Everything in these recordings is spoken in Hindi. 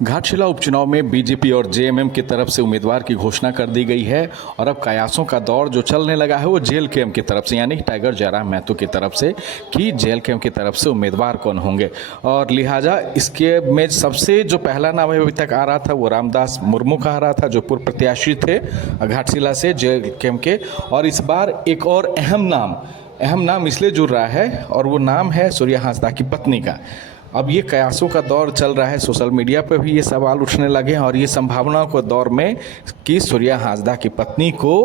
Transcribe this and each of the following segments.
घाटशिला उपचुनाव में बीजेपी और जेएमएम की तरफ से उम्मीदवार की घोषणा कर दी गई है और अब कयासों का दौर जो चलने लगा है वो जेएलकेएम की तरफ से, यानी कि टाइगर जयराम महतो की तरफ से कि जेएलकेएम की तरफ से उम्मीदवार कौन होंगे। और लिहाजा इसके में सबसे जो पहला नाम अभी तक आ रहा था वो रामदास मुर्मू का आ रहा था, जो पूर्व प्रत्याशी थे घाटशिला से जेएलकेएम के। और इस बार एक और अहम नाम इसलिए जुड़ रहा है और वो नाम है सूर्या हांसदा की पत्नी का। अब ये कयासों का दौर चल रहा है, सोशल मीडिया पर भी ये सवाल उठने लगे हैं और ये संभावनाओं के दौर में कि सूर्या हांसदा की पत्नी को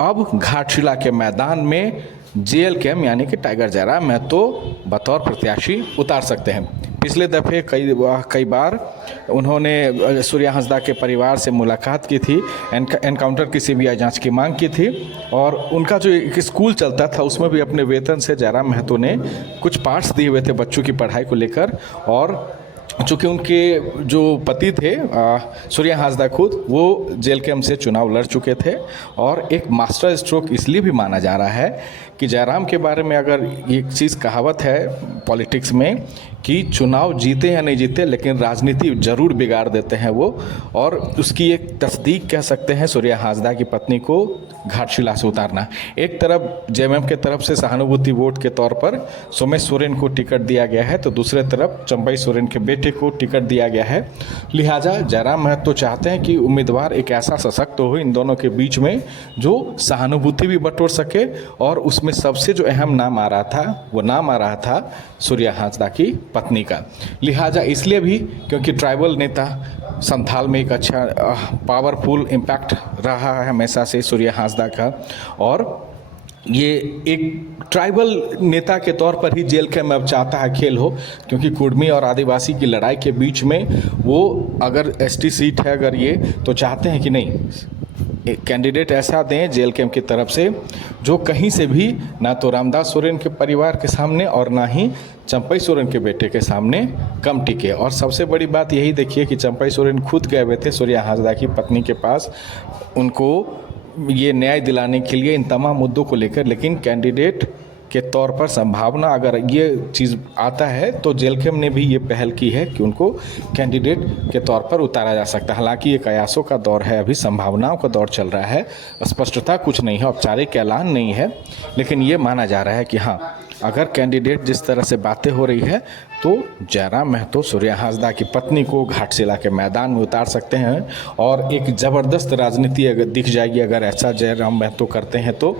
अब घाटशिला के मैदान में जेएलकेएम यानी कि टाइगर जयराम महतो बतौर प्रत्याशी उतार सकते हैं। पिछले दफ़े कई बार उन्होंने सूर्या हांसदा के परिवार से मुलाकात की थी, एनकाउंटर की सीबीआई जांच की मांग की थी और उनका जो एक स्कूल चलता था उसमें भी अपने वेतन से जयराम महतो ने कुछ पार्ट्स दिए हुए थे बच्चों की पढ़ाई को लेकर। और चूँकि उनके जो पति थे सूर्या हांसदा खुद वो जेएलकेएम से चुनाव लड़ चुके थे और एक मास्टर स्ट्रोक इसलिए भी माना जा रहा है कि जयराम के बारे में अगर एक चीज़ कहावत है पॉलिटिक्स में कि चुनाव जीते या नहीं जीते लेकिन राजनीति जरूर बिगाड़ देते हैं वो, और उसकी एक तस्दीक कह सकते हैं सूर्या हांसदा की पत्नी को घाटशिला से उतारना। एक तरफ जेएमएम के तरफ से सहानुभूति वोट के तौर पर सोमेश सोरेन को टिकट दिया गया है तो दूसरे तरफ चंपई सोरेन के बेटे को टिकट दिया गया है। लिहाजा जयराम महतो चाहते हैं कि उम्मीदवार एक ऐसा सशक्त हो इन दोनों के बीच में जो सहानुभूति भी बटोर सके। और उसमें सबसे जो अहम नाम आ रहा था वो नाम आ रहा था सूर्या हांसदा की पत्नी का। लिहाजा इसलिए भी क्योंकि ट्राइबल नेता संथाल में एक अच्छा पावरफुल इम्पैक्ट रहा है हमेशा से सूर्या हांसदा का, और ये एक ट्राइबल नेता के तौर पर ही जेएलकेएम अब चाहता है खेल हो, क्योंकि कुर्मी और आदिवासी की लड़ाई के बीच में वो अगर एसटी सीट है अगर ये तो चाहते हैं कि नहीं एक कैंडिडेट ऐसा दें जेएलकेएम की तरफ से जो कहीं से भी ना तो रामदास सोरेन के परिवार के सामने और ना ही चंपई सोरेन के बेटे के सामने कम टिके। और सबसे बड़ी बात यही देखिए कि चंपई सोरेन खुद गए हुए थे सूर्या हांसदा की पत्नी के पास उनको ये न्याय दिलाने के लिए इन तमाम मुद्दों को लेकर, लेकिन कैंडिडेट के तौर पर संभावना अगर ये चीज़ आता है तो जेएलकेएम ने भी ये पहल की है कि उनको कैंडिडेट के तौर पर उतारा जा सकता है। हालांकि ये कयासों का दौर है, अभी संभावनाओं का दौर चल रहा है, स्पष्टता कुछ नहीं है, औपचारिक ऐलान नहीं है, लेकिन ये माना जा रहा है कि हाँ अगर कैंडिडेट जिस तरह से बातें हो रही है तो जयराम महतो सूर्या हांसदा की पत्नी को घाटशिला के मैदान में उतार सकते हैं और एक ज़बरदस्त राजनीति अगर दिख जाएगी अगर ऐसा जयराम महतो करते हैं तो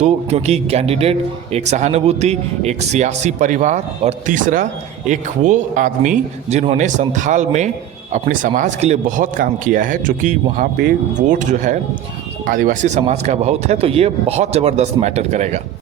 क्योंकि कैंडिडेट एक सहानुभूति, एक सियासी परिवार और तीसरा एक वो आदमी जिन्होंने संथाल में अपने समाज के लिए बहुत काम किया है, चूँकि वहाँ पे वोट जो है आदिवासी समाज का बहुत है तो ये बहुत ज़बरदस्त मैटर करेगा।